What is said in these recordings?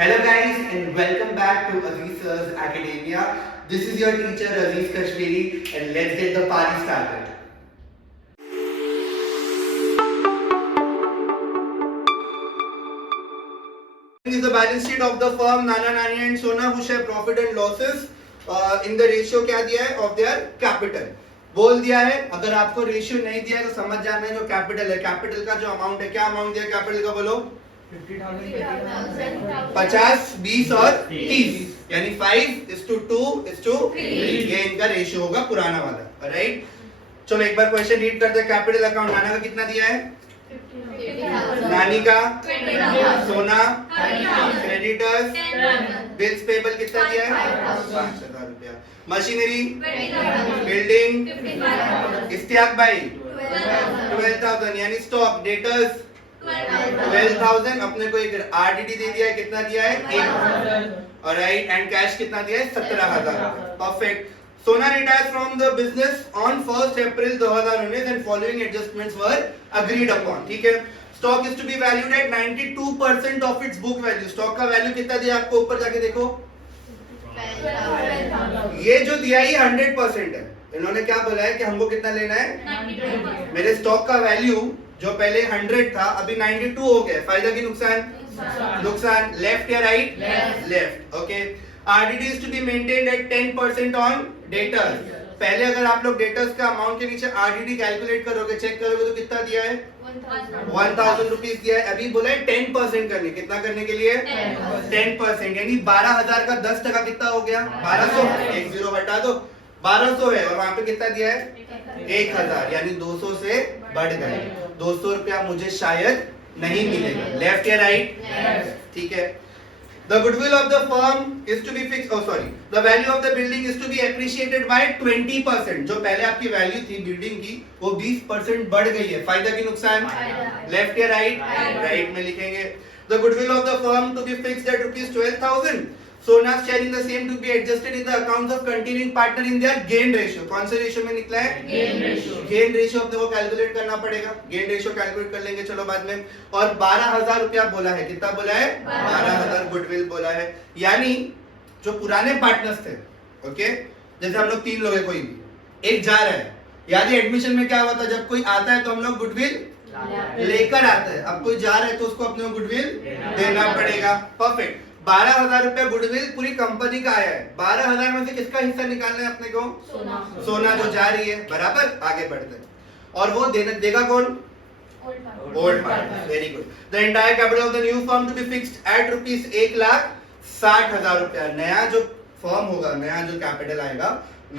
Hello guys and welcome back to Aziz Sir's Academia. This is your teacher Aziz Kashmiri and let's get the party started. This is the balance sheet of the firm Nana Nani and Sona who share profit and losses in the ratio क्या दिया है of their capital. बोल दिया है अगर आपको ratio नहीं दिया है तो समझ जाना है जो कैपिटल है कैपिटल का जो अमाउंट है क्या अमाउंट दिया कैपिटल का बोलो 50, 20 और 30 यानी 5:2:3 ये इनका रेशियो होगा पुराना वाला राइट. चलो एक बार क्वेश्चन रीड करते हैं. कैपिटल अकाउंट नाना का कितना दिया है 50,000. नानी का 20,000. सोना क्रेडिटर्स 10,000. बिल्स पेबल कितना दिया है 5,000. 5,000 रुपया. मशीनरी 20,000. बिल्डिंग 55,000. इस्तियाक भाई 12,000. 12,000 यानी स्टॉक डेटर्स 12,000. अपने को एक आरडीडी दे दिया है कितना दिया है 1,000 और राइट एंड कैश कितना दिया है 17,000. Perfect. Sona retired from the business on 1st April 2019 and following adjustments were agreed upon. ठीक है. Stock is to be valued at 92% of its book value. Stock का वैल्यू कितना दिया आपको ऊपर जाके देखो. ये जो दिया ये 100% है. इन्होंने क्या बोला है कि हमको कितना लेना है 92%. मेरे स्टॉक का वैल्यू जो पहले 100 था अभी 92 हो गया. फायदा की नुकसान नुकसान. लेफ्ट या right left. Okay. RDD is to be maintained at 10% on debtors. पहले अगर आप लोग डेटर्स का अमाउंट के नीचे RDD कैलकुलेट करोगे चेक करोगे तो कितना दिया है 1,000 रुपीज दिया है. अभी बोला है 10% करने. कितना करने के लिए 10% यानी 12,000 का 10% कितना हो गया 1200. एक जीरो हटा दो 1200 है और वहां पे कितना दिया है 1,000 यानी 200 से बढ़ गए. 200 रुपया मुझे शायद नहीं मिलेगा. लेफ्ट या राइट. ठीक है. The goodwill of the firm is to be fixed. Oh sorry. The value of the building is to be appreciated by 20%. जो पहले आपकी वैल्यू थी बिल्डिंग की वो 20% बढ़ गई है. फायदा की नुकसान लेफ्ट या राइट राइट में लिखेंगे. The goodwill of the firm to be fixed at ₹12,000. Sona sharing the same to be adjusted in the accounts of continuing partner in their gain ratio. कौन से रेशियो में निकला है Gain ratio. गेन रेशियो अपने को calculate करना पड़ेगा. Gain ratio calculate कर लेंगे चलो बाद में. और 12,000 रुपया बोला है. कितना बोला है 12,000 गुडविल बोला है. यानी जो पुराने पार्टनर्स थे ओके जैसे हम लोग 3 लोग हैं कोई भी एक जा रहा है. याद है एडमिशन में क्या हुआ था जब कोई आता है तो हम लोग गुडविल लेकर आता है. अब कोई जा रहा है तो उसको अपने को गुडविल देना पड़ेगा. परफेक्ट. 12,000 रुपया गुडविल पूरी कंपनी का आया है. 12,000 में से किसका हिस्सा निकालना है अपने को सोना जो जा रही है. बराबर. आगे बढ़ते हैं. और वो देगा कौन old partner. Very good. The entire capital of the new firm to be fixed at ₹1,60,000 रुपया. नया जो फर्म होगा नया जो कैपिटल आएगा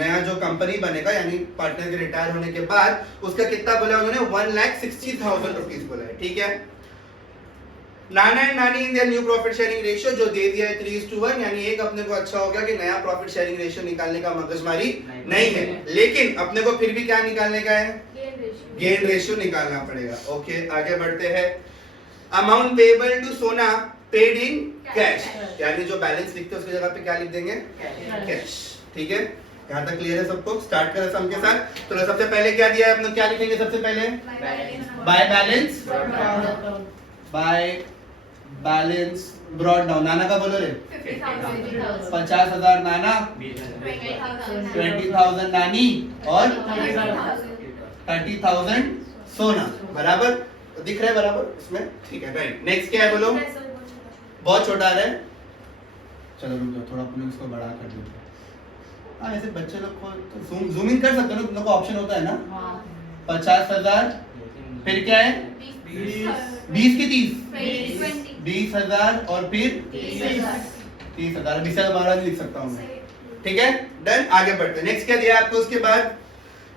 नया जो कंपनी बनेगा यानी पार्टनर के रिटायर होने के बाद उसका कितना बोला उन्होंने 1,60,000 रुपीज बोला है. ठीक है. नाना एंड नानी in their new profit sharing ratio जो दे दिया है 3:1 यानी एक अपने को अच्छा हो गया कि नया प्रॉफिट शेयरिंग रेशियो निकालने का मगजमारी नहीं है. लेकिन अपने को फिर भी क्या निकालने का है गेन रेशियो निकालना पड़ेगा. ओके आगे बढ़ते हैं. अमाउंट पेएबल टू सोना पेड इन कैश यानी जो बैलेंस लिखते हैं उसकी जगह पे क्या लिख देंगे कैश. ठीक है. यहाँ तक क्लियर है सबको. स्टार्ट करें सम के साथ. तो सबसे पहले क्या दिया है अपने क्या लिखेंगे सबसे पहले by balance balance brought down. नाना का बोलो रे 50,000 नाना 20,000 नानी और 30,000 सोना. बराबर दिख रहा है बराबर इसमें. ठीक है राइट. नेक्स्ट क्या है बोलो. बहुत छोटा आ रहा है. चलो रुक जाओ थोड़ा अपन इसको बड़ा कर देते हैं. हाँ ऐसे बच्चे लोग को तो जूम इन कर सकते हो. तुम लोग को ऑप्शन होता है ना 50,000 फिर क्या है 20 की 30 20,000 और फिर 30,000. अभी से 12 लिख सकता हूँ मैं. ठीक है डन. आगे बढ़ते हैं. नेक्स्ट क्या दिया आपको उसके बाद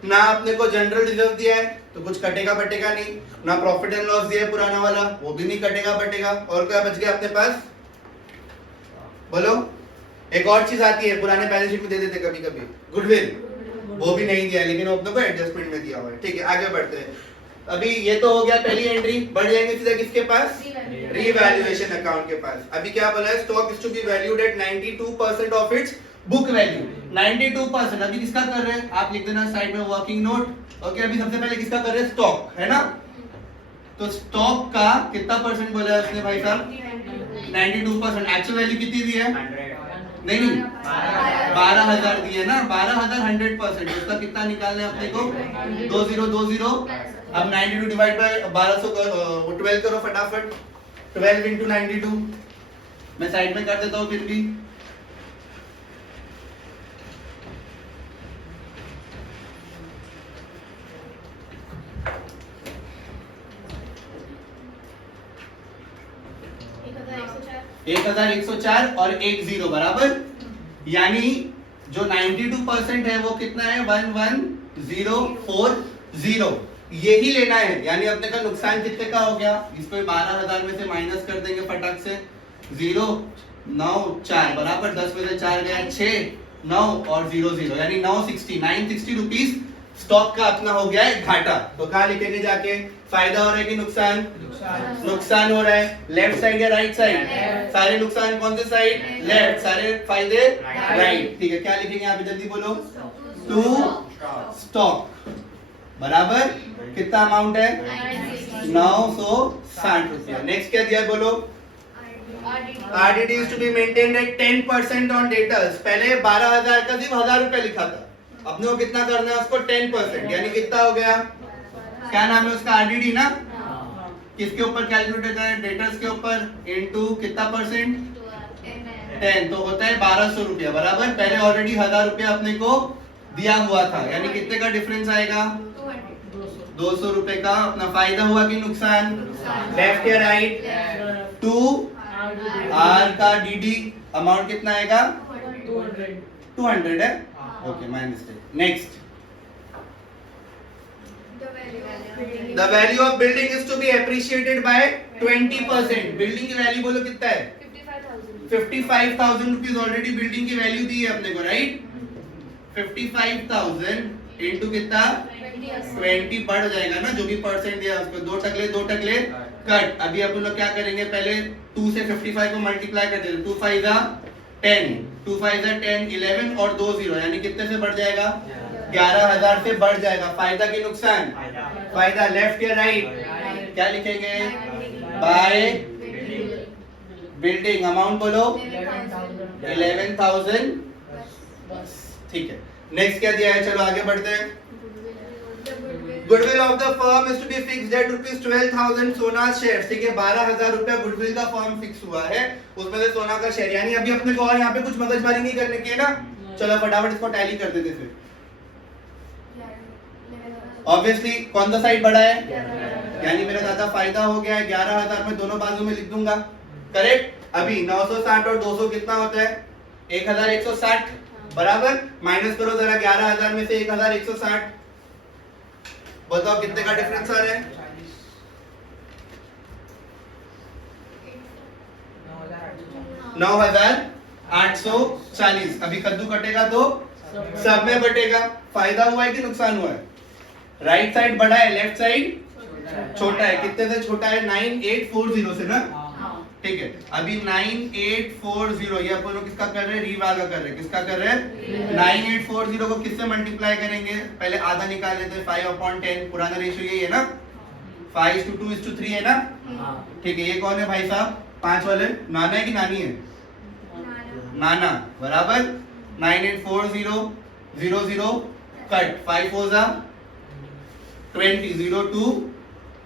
ना अपने को जनरल रिजर्व दिया है तो कुछ कटेगा बटेगा नहीं. ना प्रॉफिट एंड लॉस दिया है पुराना वाला वो भी नहीं कटेगा बटेगा. और क्या बच गया अपने पास बोलो. एक और चीज आती है पुराने बैलेंस शीट में दे देते कभी कभी गुडविल वो भी नहीं दिया लेकिन वो अपने को एडजस्टमेंट में दिया हुआ है. ठीक है आगे बढ़ते हैं. अभी ये तो हो गया पहली एंट्री. बढ़ जाएंगे सीधा किसके पास रीवैल्यूएशन अकाउंट के पास. अभी क्या बोला है stock is to be valued at 92% of its book value. 92%. अभी किसका कर रहे हैं आप लिख देना साइड में वर्किंग नोट. ओके अभी सबसे पहले किसका कर रहे हैं स्टॉक है ना. तो स्टॉक का कितना परसेंट बोला है उसने भाई साहब 92%। एक्चुअल वैल्यू कितनी दी है? 100 नहीं 12,000 दी है ना। 12,000 100%, उसका कितना निकालना है अपने को? 2020। अब 92 डिवाइड बाय 1200 करो, 12 करो फटाफट। 12 into 92 मैं साइड में कर देता हूँ फिर भी। एक 1104 और एक 0 बराबर, यानी जो 92% है वो कितना है? 11040। यही लेना है, यानी अपने का नुकसान कितने का हो गया? इसको 12,000 में से माइनस कर देंगे फटाक से। 0 9 4 बराबर 10 में से 4 गया 6 9 और 0 0, यानी 960 रुपीस स्टॉक का अपना हो गया है घाटा। तो कहाँ लिखेंगे जाके? फायदा हो रहा है कि नुकसान? नुकसान हो रहा है। लेफ्ट साइड या राइट साइड? सारे नुकसान कौन से साइड? लेफ्ट। सारे फायदे राइट। ठीक है, क्या लिखेंगे यहाँ पे जल्दी बोलो? टू स्टॉक बराबर कितना अमाउंट है? 960 रुपया। नेक्स्ट क्या दिया बोलो? RDD is to be maintained at 10% on debtors। पहले 12,000 का सिर्फ 1,000 रुपया लिखा था, अपने को कितना करना है उसको? 10%, यानी कितना हो गया? क्या नाम है उसका? RDD ना। किसके ऊपर कैलकुलेट होता है? डेटर्स के ऊपर, इनटू कितना परसेंट? 10, तो होता है 1200 रुपया बराबर। पहले ऑलरेडी 1,000 रुपया अपने को दिया हुआ था, यानी कितने का डिफरेंस आएगा? 200 रुपए का अपना फायदा हुआ कि नुकसान? लेफ्ट या राइट? 2 R का DD अमाउंट कितना आएगा? 200 है। Okay, my mistake. Next, the value of building is to be appreciated by 20%। Building की वैल्यू बोलो कितना है? 55,000 रुपीज ऑलरेडी बिल्डिंग की वैल्यू दी है अपने को, राइट? 55,000 इनटू कितना? 20 बढ़ जाएगा ना, जो भी परसेंट दिया उसको। दो टकले कट। अभी अपन लोग क्या करेंगे? पहले 2 से 55 को मल्टीप्लाई कर देंगे। 2 5 10, 2 5 10, 11 और 2 0, यानी कितने से बढ़ जाएगा? 11,000 से बढ़ जाएगा। फायदा की नुकसान? फायदा। लेफ्ट या राइट? क्या लिखेंगे? बाय बिल्डिंग अमाउंट बोलो? 11,000। ठीक है, नेक्स्ट क्या दिया है? चलो आगे बढ़ते हैं। Goodwill of the firm is to be fixed at ₹12,000 सोना शेयर। ठीक है, 12,000 रुपया गुडविल का फर्म फिक्स हुआ है, उसमें से सोना का शेयर, यानी अभी अपने को और यहाँ पे कुछ मगजमारी नहीं करने की है ना। चलो फटाफट इसको टैली कर देते फिर। ऑब्वियसली कौन सा साइड बड़ा है? यानी मेरा ज्यादा फायदा हो गया है। 11,000 में दोनों बाजू में लिख दूंगा, करेक्ट। अभी 960 और 200 कितना होता है? 1,160 बराबर। माइनस करो जरा 11,000 में से 1,160, बताओ कितने का डिफरेंस आ रहा है? 9,840। अभी कद्दू कटेगा तो सब में बटेगा। फायदा हुआ है कि नुकसान हुआ है? राइट साइड बड़ा है, लेफ्ट साइड छोटा है। कितने से छोटा है? 9840 से ना। ठीक है, अभी 9840 ये अपन लोग किसका कर रहे हैं? रीवागा कर रहे हैं। किसका कर रहे हैं? 9840 को किससे मल्टीप्लाई करेंगे? पहले आधा निकाल लेते हैं। 5/10 पुराना रेशियो यही है ना, 5:2:3 है ना। ठीक है, ये कौन है भाई साहब? 5 वाले नाना है कि नानी है? नाना बराबर। 9840 00 कट 5 4 जा 20 02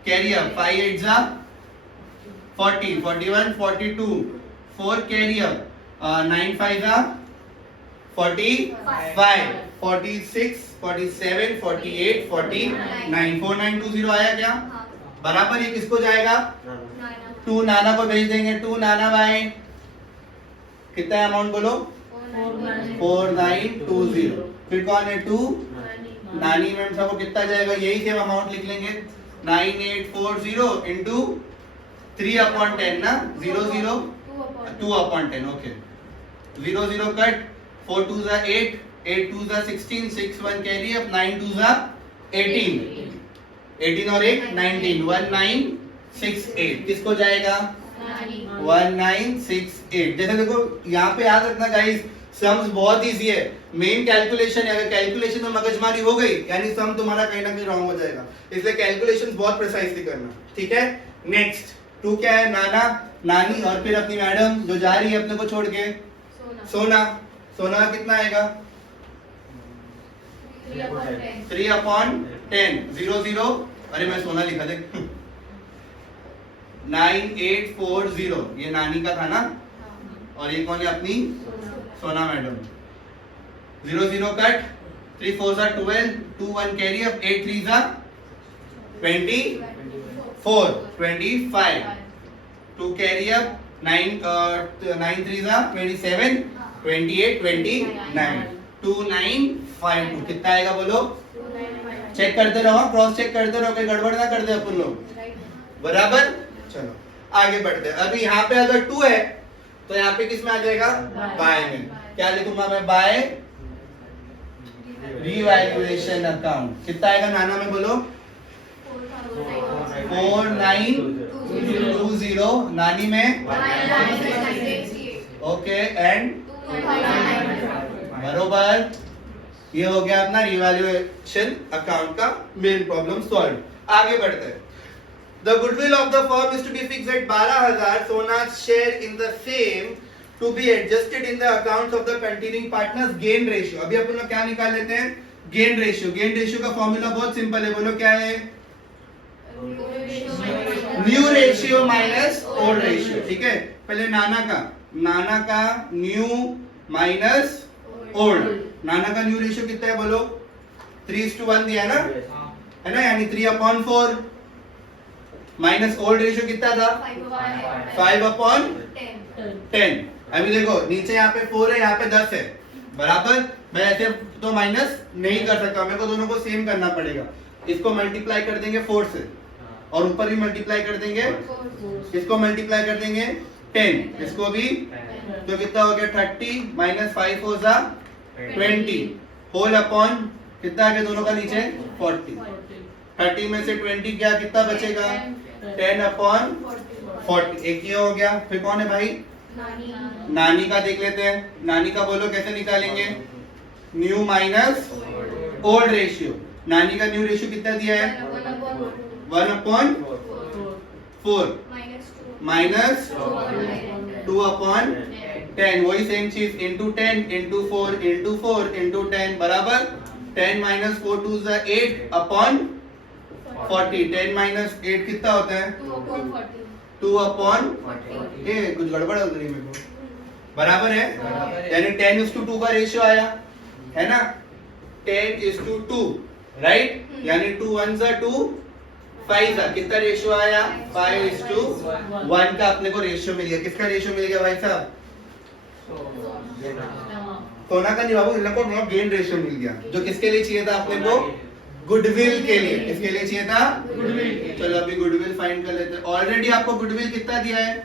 कैरी अप 5 8 जा 40 41 42 4 कैरी अप 9 5 जा 45 46 47 48 49 4920 आया क्या? बराबर। ये किसको जाएगा? 2 नाना को भेज देंगे। 2 नाना बाय कितना अमाउंट बोलो? 4920। फिर कौन है? 2 नानी मैम सबको कितना जाएगा? यही सेम अमाउंट लिख लेंगे। 9840 इंटू 3/10 ना। 00 2/10। ओके, 00 कट 4 2 जा 8 8 2 जा 16 6 1 कैरी अप 9 2 जा 18 18 और 1 19 1968 किसको जाएगा? 1968। जैसे देखो यहाँ पे याद रखना गाइस, सम्स बहुत इजी है। मेन कैलकुलेशन है, अगर कैलकुलेशन में मगजमारी हो गई यानी सम तुम्हारा कहीं ना कहीं रॉन्ग हो जाएगा, इसलिए कैलकुलेशन बहुत प्रिसाइजली करना। ठीक है, नेक्स्ट 2 क्या है? नाना नानी और फिर अपनी मैडम जो जा रही है अपने को छोड़ के, सोना। सोना कितना आएगा? 3/10 0 0, अरे मैं सोना लिखा दे 9840, ये नानी का था ना, और ये कौन है? अपनी सोना madam. 0 0 cut, 3 4 are 12, 2 1 carry up, 8 3 are 24, 25, 2 carry up, 9 9 3 are 27, 28 29, 2952 कितना आएगा बोलो? चेक करते रहो, क्रॉस चेक करते रहो, कोई गड़बड़ ना कर दे अपन लोग। बराबर? चलो आगे बढ़ते हैं। अभी यहाँ पे अगर 2 है तो यहाँ पे किस में आ जाएगा? बाय में। क्या लिखूंगा मैं? By revaluation account. कितना आएगा नाना में बोलो? 4920। नानी में? ओके, एंड बरोबर। ये हो गया अपना रिवैल्यूएशन अकाउंट का मेन प्रॉब्लम सॉल्व। आगे बढ़ते हैं। The goodwill of the firm is to be fixed at 12,000. Sona's share in the same to be adjusted in the accounts of the continuing partners gain ratio. अभी अपन लोग क्या निकाल लेते हैं? Gain ratio. गेन रेशियो का formula बहुत simple है, बोलो क्या है? New ratio minus old ratio. ठीक है, पहले नाना का न्यू माइनस ओल्ड। नाना का न्यू रेशियो कितना है बोलो? 3:1 दिया है ना, यानी 3/4 माइनस ओल्ड रेशियो कितना था? 5/10। अभी देखो नीचे यहाँ पे 4 है, यहाँ पे 10 है, बराबर। मैं ऐसे तो माइनस नहीं कर सकता, मेरे को दोनों को सेम करना पड़ेगा। इसको मल्टीप्लाई कर देंगे 4 से, और ऊपर भी मल्टीप्लाई कर देंगे, इसको मल्टीप्लाई कर देंगे 10, इसको भी, तो कितना हो गया? 30 माइनस 5 हो जा 20 होल अपॉन कितना आ गया दोनों का नीचे? 40। 30 में से 20 क्या, कितना बचेगा? 10/40। एक ये हो गया। फिर कौन है भाई? नानी का देख लेते हैं। नानी का बोलो कैसे निकालेंगे? New minus old ratio. नानी का न्यू रेशियो कितना दिया है? 1/4 माइनस 2/10, वही सेम चीज, इंटू 10 इंटू 4 इंटू 4 इंटू 10 बराबर 10 माइनस 4 2 8/40। 10 माइनस 8 कितना होता है? 2/40। ये कुछ गड़बड़ लग रही मेरे को, बराबर है, यानी 10:2 का रेशियो आया है ना, 10:2, राइट, यानी 2 1s are 2, 5 कितना रेशियो आया? 5:1 का अपने को रेशियो मिल गया। किसका रेशियो मिल गया भाई साहब? सोना का नहीं बाबू, इन लोगों को गेन रेशियो मिल गया, जो किसके लिए चाहिए था अपने को? गुडविल के लिए। किसके लिए चाहिए था? गुडविल। चलो अभी गुडविल फाइंड कर लेते हैं। ऑलरेडी आपको गुडविल कितना दिया है?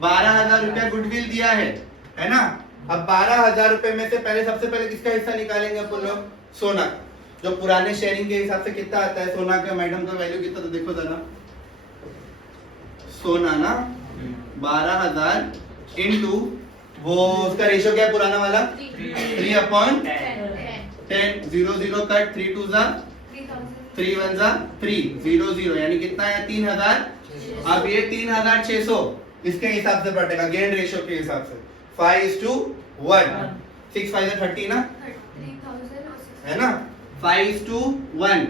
12,000 रुपया गुडविल दिया है ना। अब 12,000 रुपए में से पहले सबसे पहले किसका हिस्सा निकालेंगे अपन लोग? सोना। जो पुराने शेयरिंग के हिसाब से कितना आता है सोना का? मैडम का वैल्यू कितना, तो देखो जरा, सोना ना 12,000 इंटू वो उसका रेशियो क्या है पुराना वाला? 3/10। 0 0 कट, 3 2 जा 3 1 जा 3 0 0, यानी कितना है? 3,000। अब ये 3,600 इसके हिसाब से बढ़ेगा, गेन रेशियो के हिसाब से 5:1। 6 5 30 ना, है ना, 5:1,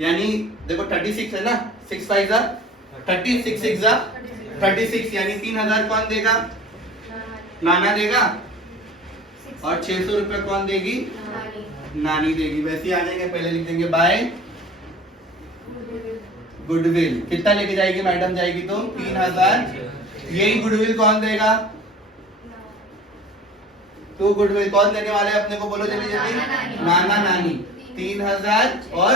यानी देखो 36 है ना, 6 5 जा 30, 6 6 जा 36, यानी 3,000 कौन देगा? नाना देगा, और 600 रुपए कौन देगी? नानी देगी। वैसे ही आ जाएंगे, पहले लिख देंगे बाय गुडविल। कितना लेके जाएगी मैडम? जाएगी तो 3,000। यही गुडविल कौन देगा? तो गुडविल कौन देने वाले हैं अपने को? बोलो जल्दी जल्दी। नाना नानी। 3,000 और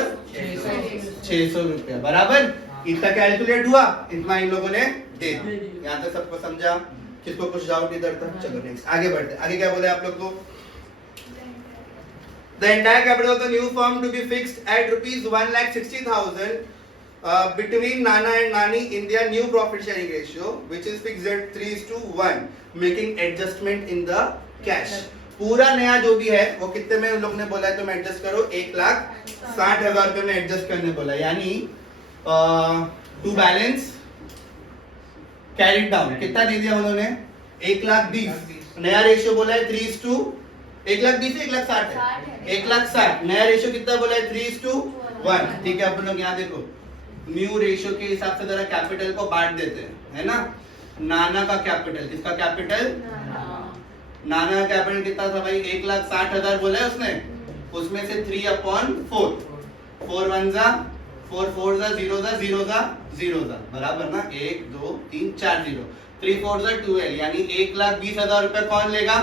600 रुपया, बराबर। इतना कैलकुलेट हुआ, इतना इन लोगों ने दे दिया। यहाँ तक सबको समझा? किसको कुछ डाउट इधर था? चलो नेक्स्ट आगे बढ़ते। आगे क्या बोले आप लोग को? The entire capital of the new firm to be fixed at rupees 1,60,000 between Nana and Nani in their new profit sharing ratio, which is fixed at 3:1, making adjustment in the cash. पूरा नया जो भी है वो कितने में उन लोग ने बोला है? तुम एडजस्ट करो, 1,60,000 रुपए में एडजस्ट करने बोला, यानी टू बैलेंस कैरी डाउन कितना दे दिया उन्होंने 1,20,000 नया रेशियो बोला है 3:1 1,20,000 1,60,000 है 1,60,000 नया रेशियो कितना बोला है 3:1 ठीक है अपन लोग यहाँ देखो न्यू रेशियो के हिसाब से जरा कैपिटल को बांट देते हैं है ना नाना का कैपिटल किसका कैपिटल नाना का कैपिटल कितना था भाई 1,60,000 बोला है उसने उसमें से 3/4 4 1 जा 4 4 जा 0 जा 0 जा 0 जा बराबर ना 1 2 3 4 0 3 4 जा 12 यानी 1,20,000 रुपए कौन लेगा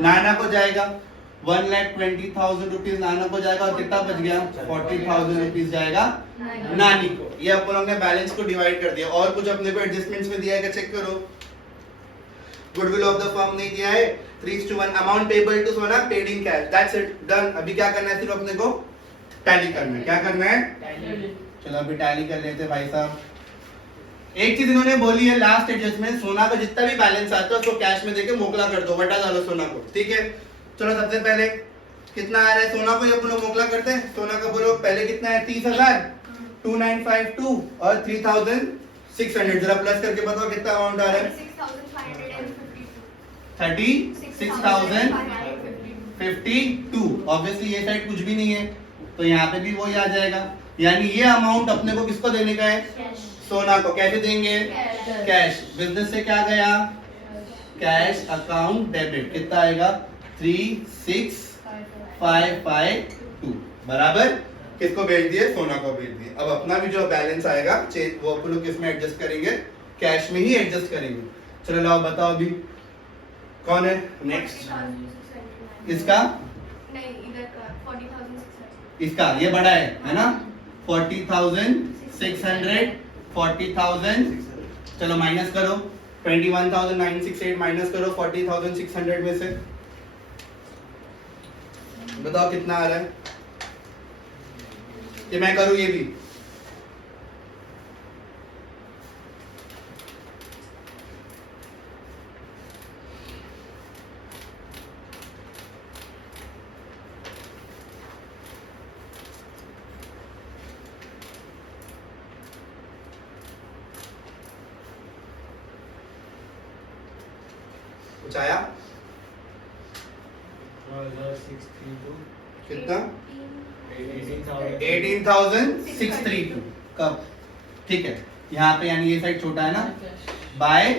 नाना को जाएगा 1,20,000 रुपीज नाना को जाएगा और कितना बच गया 40,000 रुपीज जाएगा नानी को ये अपन लोग ने बैलेंस को डिवाइड कर दिया और कुछ अपने को एडजस्टमेंट्स में दिया है क्या चेक करो गुडविल ऑफ द फर्म नहीं दिया है 3:1 अमाउंट पेबल टू सोना paid in cash that's it done अभी क्या करना है सिर्फ अपने को टैली करना है क्या करना है चलो अभी टैली कर लेते हैं भाई साहब एक चीज इन्होंने बोली है लास्ट एडजस्टमेंट सोना का जितना भी बैलेंस आता है उसको कैश में देके मोकला कर दो बटा डालो सोना को ठीक है चलो सबसे पहले कितना आ रहा है सोना को ये अपन लोग मोकला करते हैं सोना का बोलो पहले कितना है 30,000 2,952 और 3,600 जरा प्लस करके बताओ कितना अमाउंट आ रहा है 36,052 ऑब्वियसली ये साइड कुछ भी नहीं है तो यहाँ पे भी वही आ जाएगा यानी ये अमाउंट अपने को किसको देने का है सोना को कैसे देंगे कैश बिजनेस से क्या गया कैश अकाउंट डेबिट कितना आएगा 36,552 बराबर किसको भेज दिए सोना को भेज दिए अब अपना भी जो बैलेंस आएगा वो अपन लोग किसमें एडजस्ट करेंगे कैश में ही एडजस्ट करेंगे चलो लाओ बताओ अभी कौन है नेक्स्ट इसका नहीं इधर का 40,600 इसका ये बड़ा है ना 40,600 40,000 चलो माइनस करो 21,968 माइनस करो 40,600 में से बताओ कितना आ रहा है कि मैं करूं ये भी कुछ आया कितना 18,632 कब ठीक है यहाँ पे यानी ये साइड छोटा है ना बाय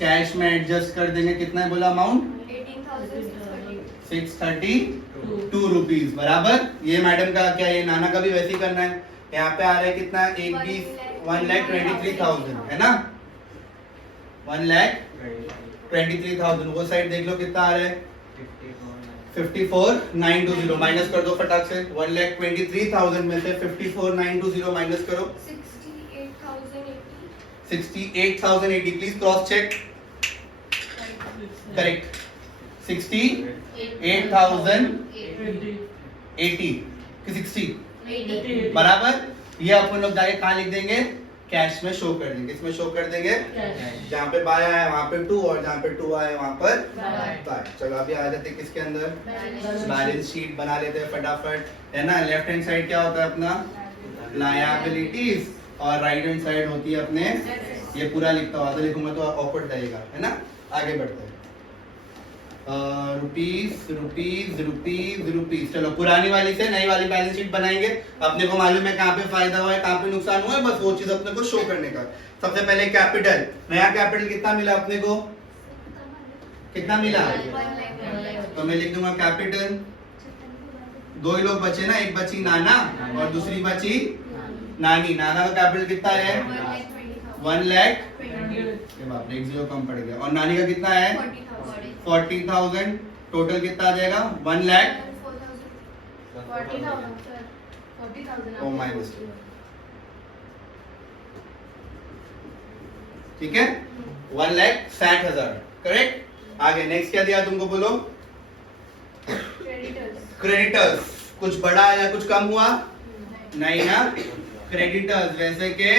कैश में एडजस्ट कर देंगे कितना है बोला अमाउंट 632 रुपीज बराबर ये मैडम का क्या ये नाना का भी वैसे ही करना है यहाँ पे आ रहा है कितना 1,23,000 है ना 1,23,000 वो साइड देख लो कितना आ रहा है 54,920 माइनस कर दो फटाक से 1,23,000 में से 54,920 माइनस करो 68,080 प्लीज क्रॉस चेक करेक्ट 68,080 कि 60 बराबर ये अपन लोग जाके कहाँ लिख देंगे कैश में शो कर देंगे इसमें शो कर देंगे जहाँ पे बाय आया वहाँ पे 2 और जहाँ पे 2 आया वहाँ पर बाय चलो अभी आ जाते किसके अंदर बैलेंस शीट बना लेते हैं फटाफट है ना लेफ्ट हैंड साइड क्या होता है अपना लायबिलिटीज और राइट हैंड साइड होती है अपने ये पूरा लिखता हुआ तो लिखूंगा तो ऑकवर्ड रहेगा है ना आगे बढ़ते हैं रुपीस रुपीस रुपीस रुपीस चलो पुरानी वाली से नई वाली बैलेंस शीट बनाएंगे अपने को मालूम है कहाँ पे फायदा हुआ है कहाँ पे नुकसान हुआ है बस वो चीज अपने को शो करने का सबसे पहले कैपिटल नया कैपिटल कितना मिला अपने को कितना मिला तो मैं लिख दूंगा कैपिटल दो ही लोग बचे ना एक बची नाना और दूसरी बची नानी नाना का कैपिटल कितना है 1 लाख बाप रे 1 जीरो कम पड़ गया और नानी का कितना है 40,000 टोटल कितना आ जाएगा 1 लाख 40,000 ओ माय मिस्टेक ठीक है 1,60,000 करेक्ट आगे नेक्स्ट क्या दिया तुमको बोलो क्रेडिटर्स कुछ बढ़ा या कुछ कम हुआ नहीं ना क्रेडिटर्स जैसे के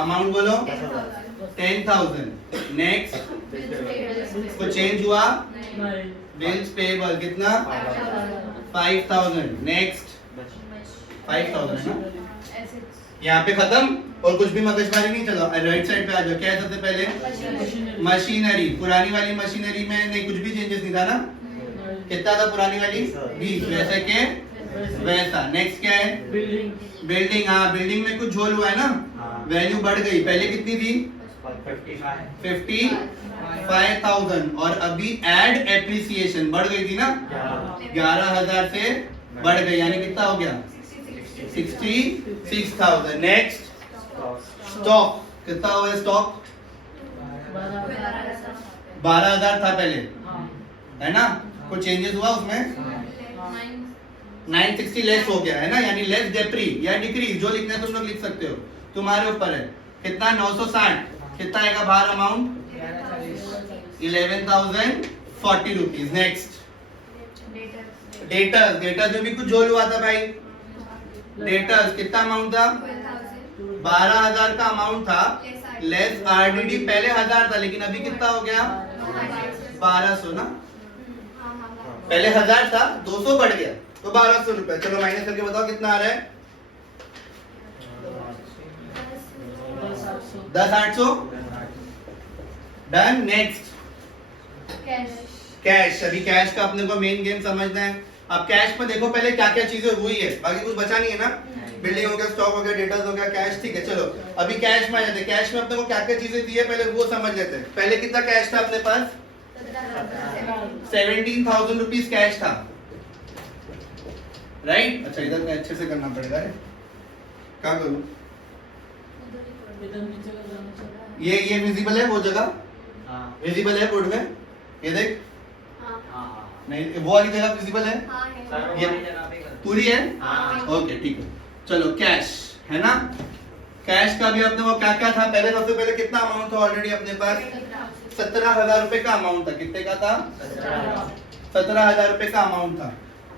अमाउंट बोलो 10,000 नेक्स्ट कुछ चेंज हुआ बिल्स पेबल कितना 5,000 नेक्स्ट 5,000 ना यहाँ पे खत्म और कुछ भी मगजमारी नहीं। चलो राइट साइड पे आ जाओ। क्या है सबसे पहले? मशीनरी। पुरानी वाली मशीनरी में नहीं कुछ भी चेंजेस नहीं था ना? कितना था पुरानी वाली? 20। वैसे के वैसा। नेक्स्ट क्या है? बिल्डिंग। हाँ बिल्डिंग में कुछ झोल हुआ है ना, वैल्यू बढ़ गई। पहले कितनी थी? 55,000 और अभी एड एप्रिसिएशन बढ़ गई थी ना, 11,000 से बढ़ गई, यानी कितना हो गया? 66,000। Next stock. कितना हुआ स्टॉक? 12,000 था पहले, है ना? कुछ चेंजेस हुआ उसमें? 960 लेस हो गया है ना, यानी लेस डेप्री या डिक्रीज, जो लिखना है तुम लोग लिख सकते हो, तुम्हारे ऊपर है। कितना? 960। कितना आएगा बाहर amount? 11,040 rupees. Next debtors. Debtors में भी कुछ झोल हुआ था भाई। डेटर्स कितना अमाउंट था? 12,000 का अमाउंट था, लेस आरडीडी। पहले 1000 था लेकिन अभी कितना हो गया? 1200 ना। पहले 1000 था, 200 बढ़ गया तो 1200 रुपए। चलो माइनस करके बताओ कितना आ रहा है? 10,800। डन। Next cash. अभी कैश का अपने को मेन गेम समझना है। अब कैश में देखो पहले क्या क्या चीजें हुई है, बाकी कुछ बचा नहीं है ना। बिल्डिंग हो गया, स्टॉक हो गया, डेटर्स हो गया, कैश। ठीक है चलो अभी कैश में आ जाते हैं। कैश में अपने को क्या क्या चीजें दी है पहले वो समझ लेते हैं। पहले कितना कैश था अपने पास? 17,000 रुपीज कैश था, राइट? अच्छा इधर में अच्छे से करना पड़ेगा। क्या करूं? ये विजिबल है वो जगह? विजिबल है बोर्ड में? ये देख। नहीं वो वाली जगह विजिबल है? ये पूरी है? ओके ठीक है। चलो कैश है ना। कैश का भी अपने को क्या क्या था? पहले सबसे पहले कितना अमाउंट था ऑलरेडी अपने पास? 17,000 रुपए का अमाउंट था। कितने का था? 17,000 रुपए का अमाउंट था।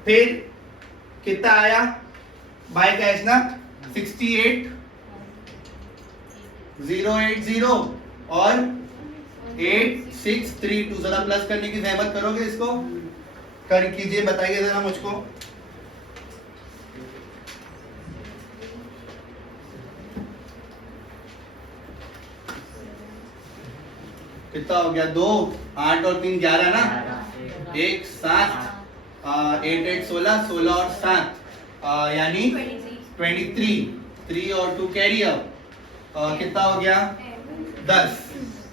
फिर कितना आया बाय कैश ना? 68,080 और 8632। जरा प्लस करने की जहमत करोगे इसको? कर कीजिए, बताइए जरा मुझको। कितना हो गया? 2 8 और 3 11 ना। 1 7 8 8 16 16 और 7 यानी 23। 3 और 2 कैरी अप। कितना हो गया? 10।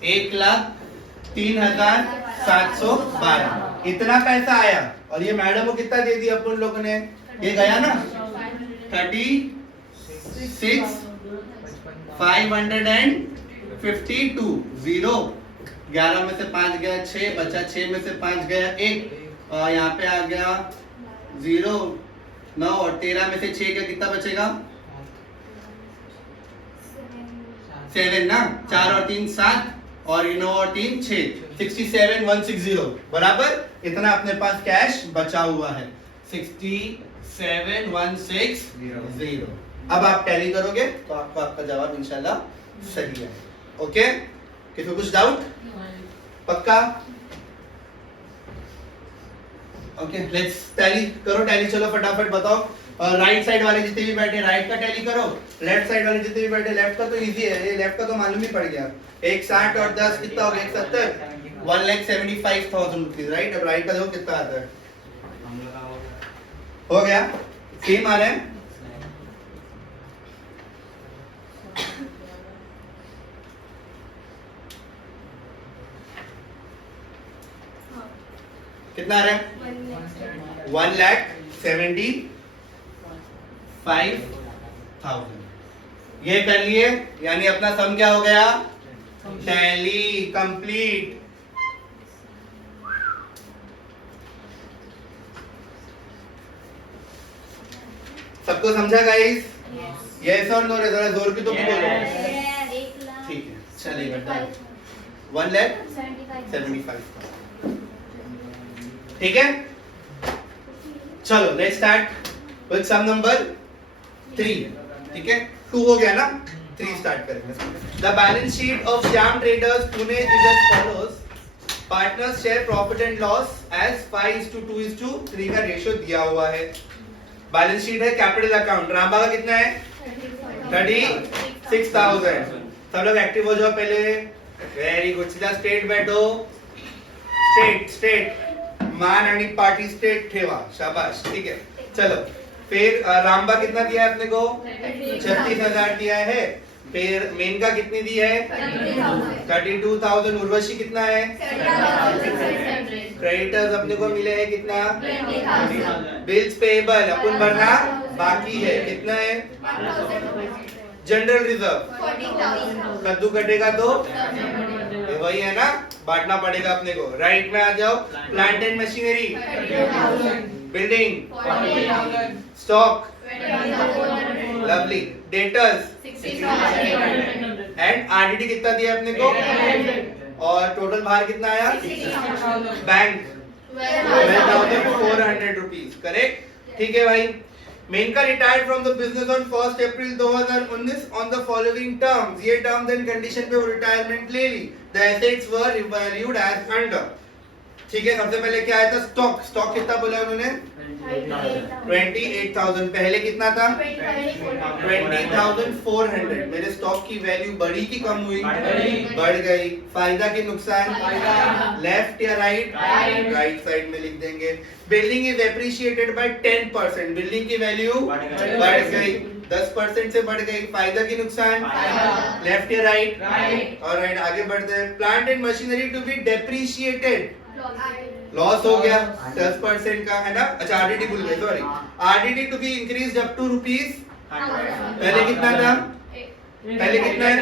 1,03,712। इतना पैसा आया। और ये मैडम को कितना दे दिया अपन लोगों ने? ये गया ना 36,552। 0 11 में से 5 गया 6 बचा, 6 में से 5 गया 1 और यहाँ पे आ गया 0 9 और 13 में से 6 का कितना बचेगा? 7 ना। 4 और 3 7 और 9 और 3 6। 67,160 बराबर। इतना अपने पास कैश बचा हुआ है। 67,160। अब आप टैली करोगे तो आपको आपका जवाब इंशाल्लाह सही है। ओके किसी को कुछ डाउट? पक्का? ओके लेट्स टैली करो। टैली चलो फटाफट बताओ। राइट साइड वाले जितने भी बैठे राइट का टैली करो, लेफ्ट साइड वाले जितने भी बैठे लेफ्ट का तो इजी है। ये लेफ्ट का तो मालूम ही पड़ गया। 160 और 10 कितना हो गया? 170। 1,75,000 रुपीज, राइट? अब राइट का देखो कितना आता है। हो गया? सेम आ रहा है? कितना आ रहा है? 1,75,000। ये कर लिए, यानी अपना सम क्या हो गया? Tally complete. सबको समझा गाइस? यस और नो? जरा जोर की तो बोलो। ठीक है चलेगा। 1,75,000। ठीक है चलो let's start with some number 3। ठीक है 2 हो गया ना, 3 स्टार्ट करेंगे। The balance sheet of Shyam traders Pune is as follows. Partners share profit and loss as 5:2:3 का रेशियो दिया हुआ है। बैलेंस शीट है, कैपिटल अकाउंट। रामबा का कितना है? 36 6000। सब लोग एक्टिव हो जाओ पहले। वेरी गुड, सीधा स्ट्रेट बैठो, स्ट्रेट स्ट्रेट, मान आणि पाठी स्ट्रेट ठेवा, शाबाश, ठीक है। चलो फिर रामबा कितना दिया है अपने को? 36,000 दिया है। फिर मेनका कितनी दी है? 32,000। उर्वशी कितना है? क्रेडिटर्स अपने को मिले हैं कितना? 20,000। बिल्स पेएबल अपन भरना बाकी है, कितना है? General reserve 40,000। कद्दू कटेगा तो ये वही है ना, बांटना पड़ेगा अपने को। राइट में आ जाओ। Plant and machinery 32,000। Building 40,000। Stock 20,400। Lovely debtors 60,800। And RDD कितना दिया अपने को? 800। और टोटल बाहर कितना आया? 60,000। बैंक 12,400 रुपीस, करेक्ट, ठीक है भाई। Menka retired from the business on 1 April 2019 on the following terms. ये टर्म्स एंड कंडीशन पे वो रिटायरमेंट ले ली। The assets were revalued as under, ठीक है। सबसे पहले क्या आया था? स्टॉक। स्टॉक कितना बोला उन्होंने? 28,000। पहले कितना था? 20,400। मेरे स्टॉक की वैल्यू बढ़ी कि कम हुई? बढ़ गई। फायदा की नुकसान? लेफ्ट या राइट? राइट साइड में लिख देंगे। Building is appreciated by 10%। Building की वैल्यू बढ़ गई, 10% से बढ़ गई। फायदा की नुकसान? लेफ्ट या राइट? और राइट, आगे बढ़ते हैं। Plant and machinery to be depreciated, loss हो गया 10% का, है ना। अच्छा आरडीडी भूल गए, sorry. RDD to be increase up to rupees, पहले कितना था? पहले कितना है?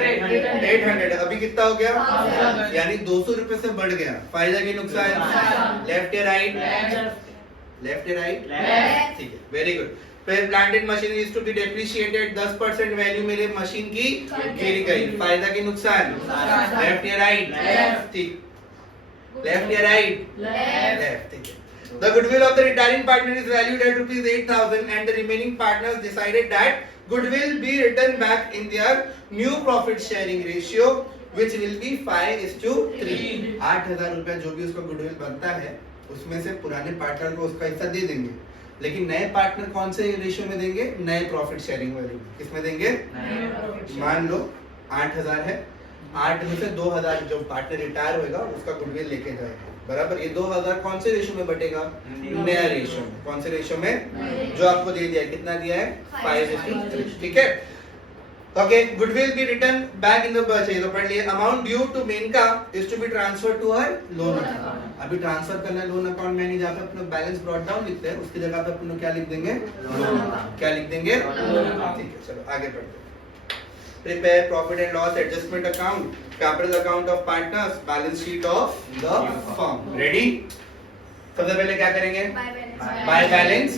800। अभी कितना हो गया? यानी 200 रुपए से बढ़ गया। फायदा की नुकसान? लेफ्ट या राइट? लेफ्ट या राइट? ठीक है, वेरी गुड। फिर plant and machinery is to be depreciated, 10% value मेरे मशीन की गिर गई। फायदा की नुकसान? लेफ्ट या राइट? ठीक, लेफ्ट या राइट? लेफ्ट, ठीक है। The goodwill of the retiring partner is valued at rupees 8,000 and the remaining partners decided that goodwill be written back in their new profit sharing ratio which will be 5:3। 8,000 रुपया जो भी उसका goodwill बनता है उसमें से पुराने पार्टनर को उसका हिस्सा दे देंगे, लेकिन नए पार्टनर कौन से रेशियो में देंगे? नए प्रॉफिट शेयरिंग वाले। किसमें देंगे? मान लो 8,000 है, 8 में से 2,000 जो पार्टनर रिटायर होगा उसका गुडविल लेके जाएगा, बराबर। ये 2,000 कौन से रेशियो में बटेगा? नया रेशियो में। कौन से रेशियो में? जो आपको दे दिया है, कितना दिया है? 5:3, ठीक है। Okay, goodwill be return back in the purchase. तो पढ़ लिए। Amount due to Menka is to be transferred to her loan account. अभी ट्रांसफर करना है लोन अकाउंट में, नहीं, जहाँ पे अपने बैलेंस ब्रॉट डाउन लिखते हैं उसकी जगह पे अपन क्या लिख देंगे? क्या लिख देंगे? ठीक है, चलो आगे बढ़ते हैं। Prepare profit and loss adjustment account, capital account of partners, balance sheet of the firm. Ready? सबसे पहले क्या करेंगे? By balance.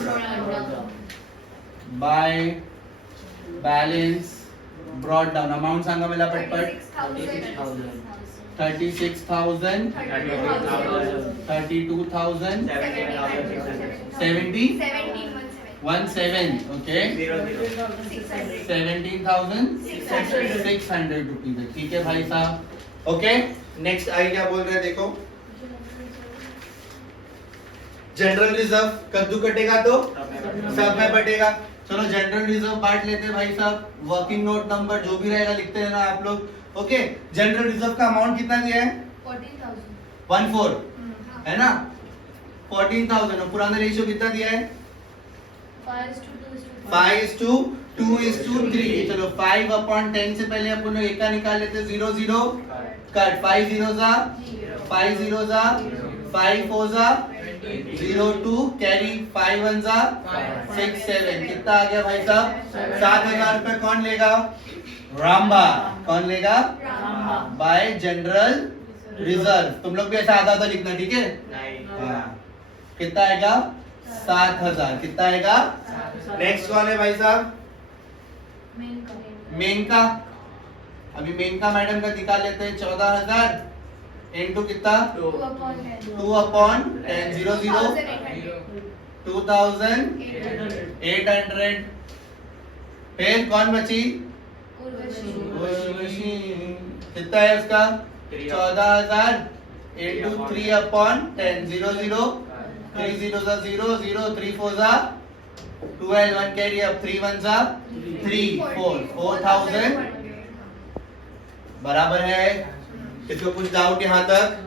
By balance brought down. Amount सांगा मला पटपट. 36,000, 32,000, 70, 17, okay, 17,600 रुपीज है, ठीक है भाई साहब। ओके, नेक्स्ट आगे क्या बोल रहे हैं देखो। जनरल रिजर्व कद्दू कटेगा तो सब में बटेगा। चलो जनरल रिजर्व बांट लेते हैं भाई साहब। वर्किंग नोट नंबर जो भी रहेगा लिखते हैं ना आप लोग। ओके, जनरल रिजर्व का अमाउंट कितना दिया है? 14 है ना, 14,000। और पुराना रेशियो कितना दिया है? 5:2:3। चलो 5/10 से पहले अपन लोग एक का निकाल लेते, 0 0 कट, 5 0 जा 5 0 जा 5 4 जा 0 2 कैरी, 5 1 जा 6 7। कितना आ गया भाई साहब? 7,000 रुपए कौन लेगा? रामबा। कौन लेगा? Bye general reserve. तुम लोग भी ऐसा आधा लिखना, ठीक है? हाँ, कितना आएगा? 7,000। कितना आएगा? नेक्स्ट कौन है भाई साहब? मेनका। अभी मेनका मैडम का निकाल लेते हैं। 14,000 इनटू कितना? 2/10, 0 0 2,800। फिर कौन बची? उर्वशी। कितना है उसका? 14,000 इनटू 3/10, 0 0 3 0 0 0 3 4 12, 1 carry up, 3 1 3 4, 4,000 बराबर है? किसको कुछ डाउट यहाँ तक?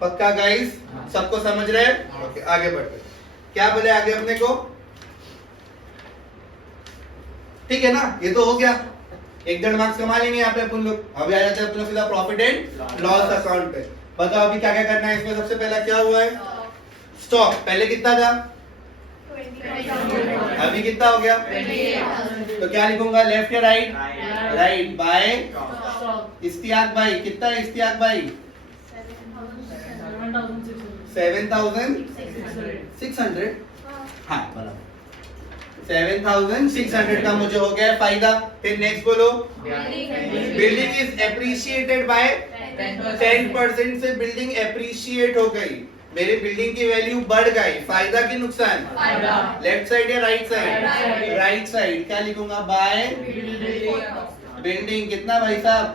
पक्का गाइस? सबको समझ रहे हैं? ओके, आगे बढ़ते। क्या बोले आगे अपने को? ठीक है ना, ये तो हो गया। 1.5 मार्क्स कमा लेंगे यहाँ पे अपन लोग। अभी आ जाते हैं अपन लोग सीधा प्रॉफिट एंड लॉस अकाउंट पे। बताओ अभी क्या क्या करना है इसमें। सबसे पहला क्या हुआ है? स्टॉक। पहले कितना था? अभी कितना हो गया? तो क्या लिखूंगा? लेफ्ट या राइट? राइट। बाय इस्तियाक भाई। कितना है इस्तियाक भाई? 7,600। हाँ बराबर, 7,600 का मुझे हो गया फायदा। फिर नेक्स्ट बोलो। Building is appreciated by 10%। से बिल्डिंग एप्रिशिएट हो गई, मेरी बिल्डिंग की वैल्यू बढ़ गई। फायदा की नुकसान? लेफ्ट साइड या राइट साइड? Right side. क्या लिखूंगा? By building. कितना भाई साहब?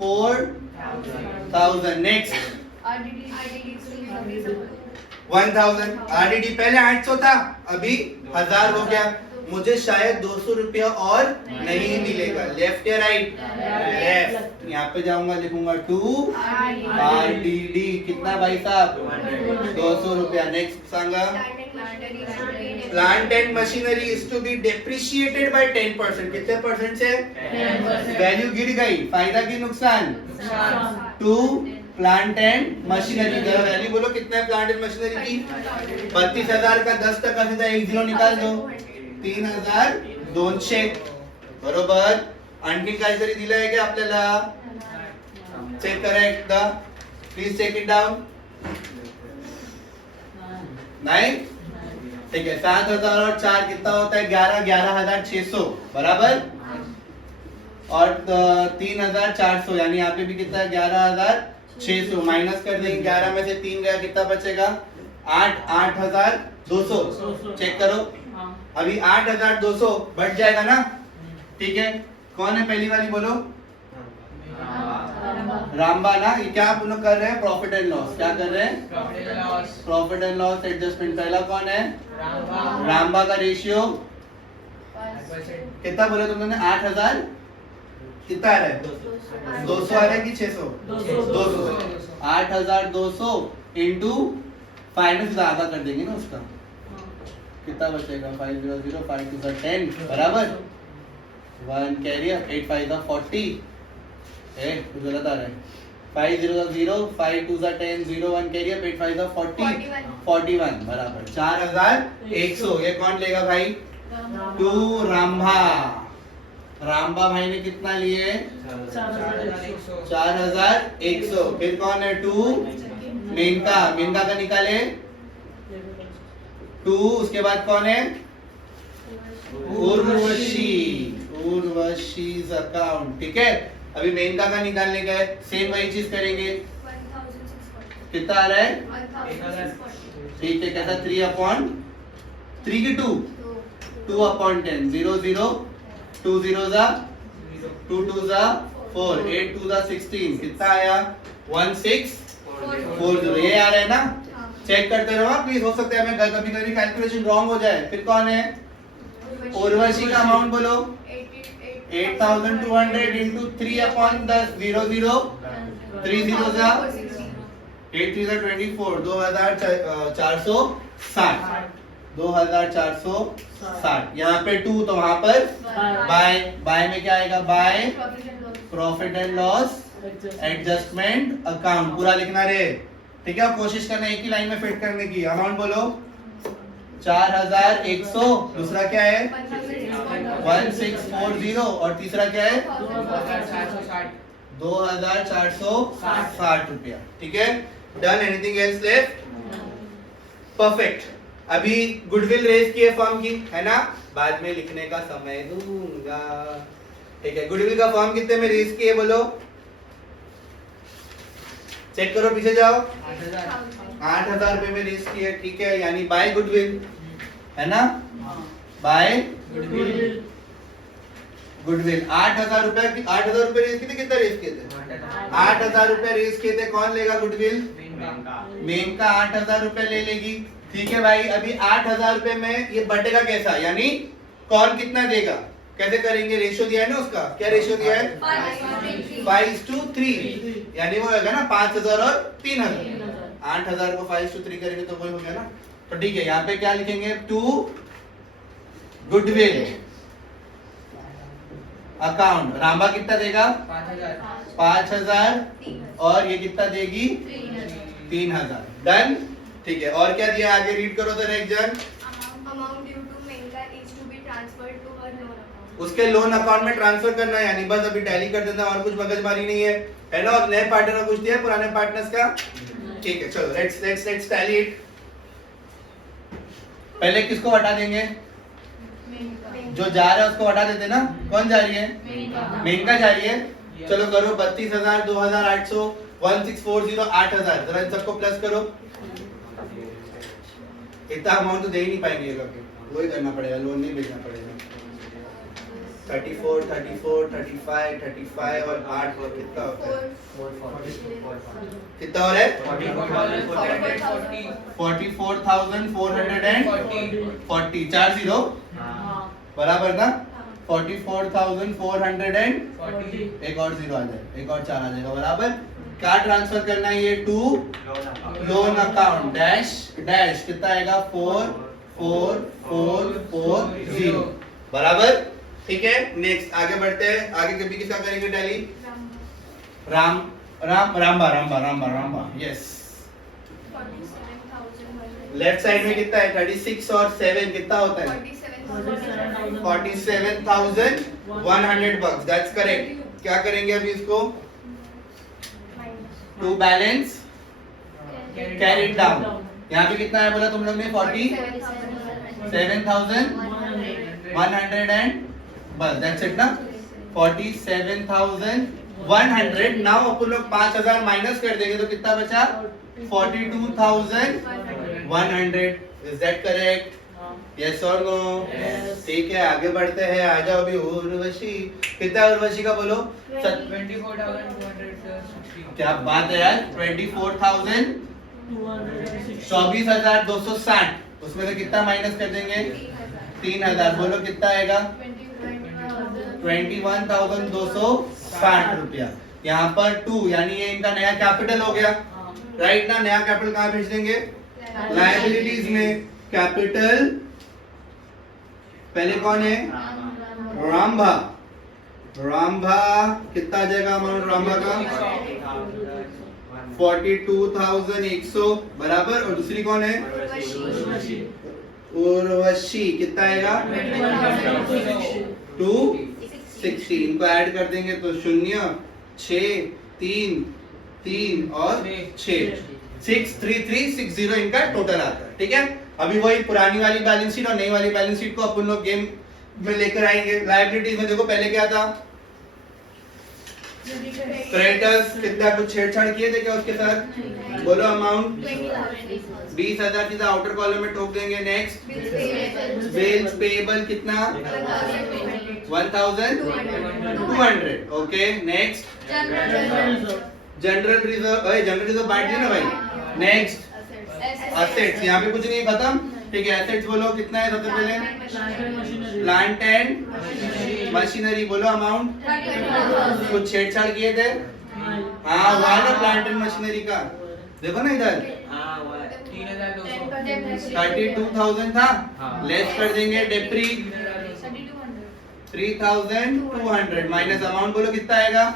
4,000। नेक्स्ट 1,000। आरडीडी पहले 800 था, अभी 1000 हो गया। मुझे शायद 200 रुपया और नहीं मिलेगा। लेफ्ट या राइट? लेफ्ट। यहाँ पे जाऊंगा, लिखूंगा 2 आरडीडी। कितना भाई साहब? 200 रुपया। नेक्स्ट सांगा। Plant and machinery is to be depreciated by 10%। कितने परसेंट से? वैल्यू गिर गई। फायदा की नुकसान? 2 प्लांट एंड मशीनरी। जरा वैल्यू बोलो कितना है प्लांट एंड मशीनरी की? 32,000 का 10% सीधा 1 0 निकाल दो। 3,200 बरोबर। आणखीन काहीतरी दिलंय का आपल्याला? चेक करा एकदा, प्लीज चेक इट डाउन। नहीं? ठीक है। 7,000 और 4 कितना होता है? 11,600 बराबर। और 3,400 यानी यहाँ पे भी कितना है? 11,600। माइनस कर देंगे, 11 में से 3 गया, कितना बचेगा? 8,200। चेक करो, अभी 8,200 बढ़ जाएगा ना? ठीक है। कौन है पहली वाली बोलो? रामबा ना। ये क्या आप लोग कर रहे हैं? Profit and loss. क्या कर रहे हैं? Profit and loss adjustment. पहला कौन है? रामबा का रेशियो कितना बोले तुमने? 8,000 कितना आ रहा है? 200 आ रहा है कि 600? 200। 8,200 इंटू फाइनल आधा कर देंगे ना उसका। कितना बचेगा? 500 5 2 10 बराबर। 1 कैरियर 8 5 40। कुछ गलत आ रहा है। 500 5 2 10 0 1 कैरियर 8 5 41 बराबर 4,100। ये कौन लेगा भाई? 2 रामभा। रामबा भाई ने कितना लिए? 4,100। फिर कौन है? 2 मेनका। मेनका का निकाले 2। उसके बाद कौन है? उर्वशी। उर्वशी's अकाउंट। ठीक है। अभी मेनका का निकालने गए, सेम वही चीज करेंगे। कितना आ रहा है? ठीक है। कहता 3/3 की 2 2/10 0 0 2 0 2 2 4 8 2 16। कितना आया? 1640। ये आ रहा है ना? चेक करते रहो प्लीज। हो सकता है हमें कभी कभी कैलकुलेशन रॉन्ग हो जाए। फिर कौन है? उर्वशी का अमाउंट बोलो। 8,200 इंटू 3/10 0 0 3 0 8 3 24 2,460 2,460। यहाँ पे 2 तो वहां पर बाय। बाय में क्या आएगा? By profit and loss adjustment account. पूरा लिखना रे। ठीक है। कोशिश करना एक ही लाइन में फिट करने की। अमाउंट बोलो 4,100। दूसरा क्या है? 1640। और तीसरा क्या है? 2,460 रुपया। ठीक है। Done. Anything else left? Perfect. अभी गुडविल रेज की है फर्म की, है ना? बाद में लिखने का समय दूंगा। ठीक है। गुडविल का फर्म कितने में रेज की है बोलो? चेक करो, पीछे जाओ। 8,000 रुपए में रेज की है। ठीक है। यानी बाय गुडविल, है ना? Bye goodwill. 8,000 रुपए रेज किए थे। कितना रेज किए थे? 8,000 रुपए रेज किए थे। कौन लेगा गुडविल? मेनका 8,000 रुपए ले लेगी। ठीक है भाई। अभी 8,000 रुपए में ये बटेगा कैसा? यानी कौन कितना देगा? कैसे करेंगे? रेशियो दिया है ना उसका, क्या रेशियो दिया है? 5:3, यानी वो होगा ना 5000 और 3000। 8000 को 5:3 करेंगे तो वही हो गया ना। तो ठीक है, यहाँ पे क्या लिखेंगे? To goodwill account. रामबा कितना देगा? 5000 और ये कितना देगी? 3000। डन। ठीक है, और क्या दिया आगे? रीड करो सर एक जन। Amount due to Menka is to be transferred to her loan account. उसके लोन अकाउंट में ट्रांसफर करना है, यानी बस अभी टैली कर देना, और कुछ मगजमारी नहीं है ना। और नए पार्टनर को कुछ दिया पुराने पार्टनर्स का? ठीक है, चलो लेट्स टैली इट। पहले किसको हटा देंगे? जो जा रहा है उसको हटा देते ना। कौन जा रही है? मेनका जा रही है। चलो करो 32,000, 2,800, 1640, 8,000। जरा इन सबको प्लस करो। इतना अमाउंट तो दे ही नहीं पाएंगे ये लोग, वही करना पड़ेगा, लोन नहीं भेजना पड़ेगा। 34, 34, 35, 35 और 8 और कितना होता है? कितना और है? 44,440, 4 0 बराबर ना? 44,440, एक और 0 आ जाए, एक और 4 आ जाएगा बराबर। क्या ट्रांसफर करना है? ये to loan account dash dash कितना आएगा? 44,440 बराबर। ठीक है, नेक्स्ट आगे बढ़ते हैं। आगे कभी किसका करेंगे टैली? रामबा यस। 47,100. लेफ्ट साइड में कितना है? 36 और 7 कितना होता है? 47,100 bucks। That's correct. क्या करेंगे अभी इसको? To balance carry down. यहाँ पे कितना है बोला तुम लोग ने? 47,100 एंड बस दैट्स इट ना। 47,100। नाउ अपन लोग 5,000 माइनस कर देंगे तो कितना बचा? 42,100। Is that correct? यस और नो? ठीक है, आगे बढ़ते हैं। आ जाओ अभी उर्वशी। कितना है उर्वशी का बोलो? 24,260. क्या बात है यार। 24,000, 24,260। उसमें से कितना माइनस कर देंगे? 3,000। बोलो कितना आएगा? 21,260 रुपया। यहाँ पर 2 यानी ये इनका नया कैपिटल हो गया, राइट ना? नया कैपिटल कहाँ भेज देंगे? लायबिलिटीज में। कैपिटल पहले कौन है? रामभा। रामभा कितना आ जाएगा अमाउंट रामभा का? 42,100 बराबर। और दूसरी कौन है? उर्वशी। कितना आएगा? 260। इनको ऐड कर देंगे तो 0, 6, 3, 3 और 6, 63360 इनका टोटल आता है। ठीक है, अभी वही पुरानी वाली बैलेंस शीट और नई वाली बैलेंस शीट को अपन लोग गेम में लेकर आएंगे। लायबिलिटीज में देखो पहले क्या था? क्रेडिटर्स। कितना कुछ छेड़छाड़ किए थे क्या उसके साथ? बोलो अमाउंट। 20,000 सीधा आउटर कॉलम में ठोक देंगे। नेक्स्ट बिल्स पेएबल कितना? 1,200। Okay, next general reserve. General reserve बांट दिया ना भाई। Next assets. यहाँ पे कुछ नहीं, खत्म। ठीक है, एसेट्स बोलो कितना है सबसे पहले? Plant and machinery. बोलो अमाउंट। कुछ छेड़छाड़ किए थे? हाँ हुआ है ना प्लांट एंड मशीनरी का। देखो ना इधर 32,000 था। लेस कर देंगे डेप्री 3,200 माइनस अमाउंट। बोलो कितना आएगा?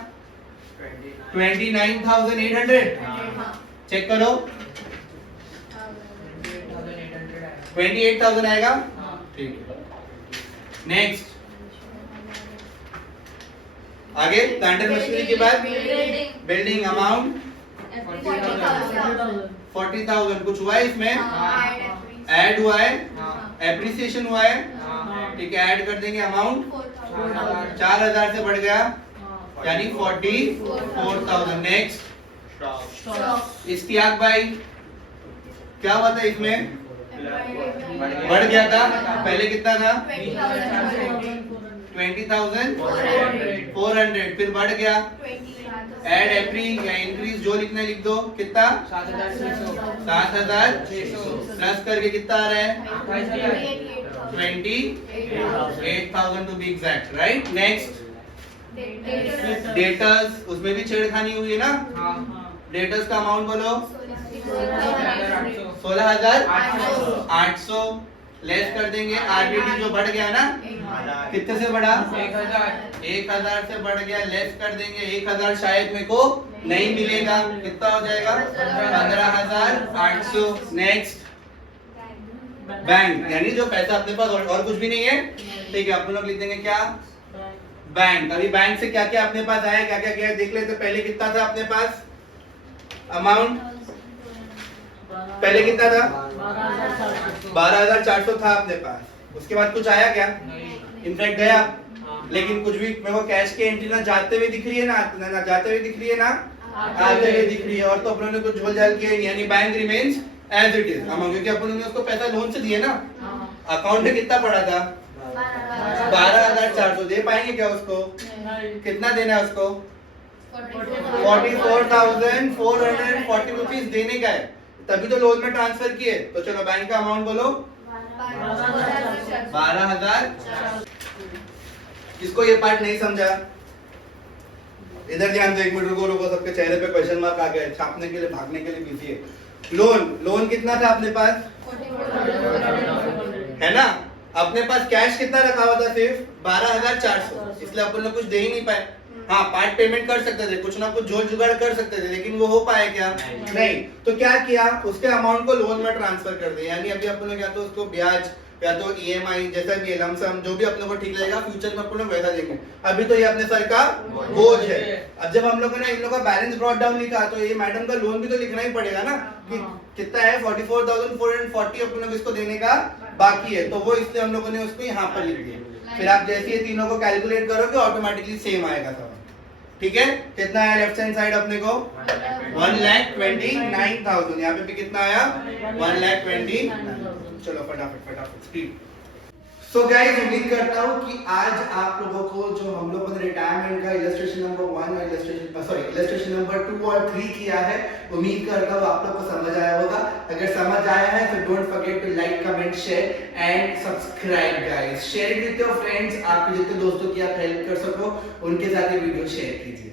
29,800। चेक करो 28,000 आएगा। ठीक है, नेक्स्ट आगे प्लांट एंड मशीनरी के बाद बिल्डिंग अमाउंट 40,000। कुछ हुआ है इसमें? ऐड हुआ है, एप्रिसिएशन हुआ है। ठीक है, ऐड कर देंगे अमाउंट 4,000 से बढ़ गया यानी 44,000। नेक्स्ट इश्तियाक भाई क्या हुआ था इसमें? बढ़ गया था। पहले कितना था? 20,400। फिर बढ़ गया। ऐड एप्री या इंक्रीज जो लिखना है लिख दो। कितना? 7,600 प्लस करके कितना आ रहा है? 28,000 to be exact, right? Next, debtors, उसमें भी छेड़खानी हुई है ना? डेटर्स का अमाउंट बोलो। 16,800 लेस कर देंगे। आरडीडी जो बढ़ गया ना, कितने से बढ़ा? 1,000 से बढ़ गया, लेस कर देंगे। 1,000 शायद मेरे को नहीं मिलेगा, कितना हो जाएगा? 15,800। नेक्स्ट, बैंक, यानी जो पैसा अपने पास और कुछ भी नहीं है, ठीक है, अपन लोग लिख देंगे क्या? बैंक। अभी बैंक से क्या क्या अपने पास आया, क्या क्या गया देख लेते। पहले कितना था अपने पास अमाउंट? पहले कितना था? 12,400 था अपने पास। उसके बाद कुछ आया क्या? इनफैक्ट गया, लेकिन कुछ भी मेरे को कैश की एंट्री ना जाते हुए दिख रही है ना जाते हुए दिख रही है ना आते हुए दिख रही है। और तो अपन ने कुछ झोल झाल किया नहीं, यानी bank remains as it is amount, क्योंकि अपन ने उसको पैसा लोन से दिए ना। अकाउंट में कितना पड़ा था? 12,400। दे पाएंगे क्या उसको? कितना देना है उसको? 44,440 रुपीज देने का है, तभी तो लोन में ट्रांसफर किए। तो चलो बैंक का अमाउंट बोलो। 12,000। किसको ये पार्ट नहीं समझा? इधर ध्यान दो, एक मिनट रुको। सबके चेहरे पे क्वेश्चन मार्क आ गए, छापने के लिए भागने के लिए बिजी है। लोन कितना था अपने पास? है ना? अपने पास कैश कितना रखा हुआ था? सिर्फ 12,400, इसलिए अपन लोग कुछ दे ही नहीं पाए। हाँ, पार्ट पेमेंट कर सकते थे, कुछ ना कुछ जोड़ जुगाड़ कर सकते थे, लेकिन वो हो पाए क्या? नहीं। तो क्या किया? उसके अमाउंट को लोन में ट्रांसफर कर दिया। यानी अभी अपन लोग या तो उसको ब्याज या तो ईएमआई जैसा भी लमसम जो भी अपने को ठीक लगेगा, फ्यूचर में अपन लोग वैसा देंगे। अभी तो ये अपने सर का बोझ है। अब जब हम लोगों ने इन लोगों का बैलेंस ब्रॉट डाउन लिखा, तो ये मैडम का लोन भी तो लिखना ही पड़ेगा ना, कि कितना है? 44,440 अपन लोग इसको देने का बाकी है। तो वो इसलिए हम लोगों ने उसको यहाँ पर लिख दिया। फिर आप जैसे ये तीनों को कैलकुलेट करोगे, ऑटोमेटिकली सेम आएगा सब। ठीक है? कितना आया लेफ्ट हैंड साइड अपने को? 1,29,000। यहाँ पे भी कितना आया? 1,29,000। चलो फटाफट स्पीड। सो गाइस, उम्मीद करता हूँ कि आज आप लोगों को जो हम लोगों ने रिटायरमेंट का इलस्ट्रेशन नंबर 1 और इलस्ट्रेशन नंबर 2 और 3 किया है, उम्मीद करता हूँ आप लोग को समझ आया होगा। अगर समझ आया है तो don't forget to like, comment, share and subscribe guys. Share with your friends, आपके जितने दोस्तों की आप हेल्प कर सको उनके साथ ये वीडियो शेयर कीजिए।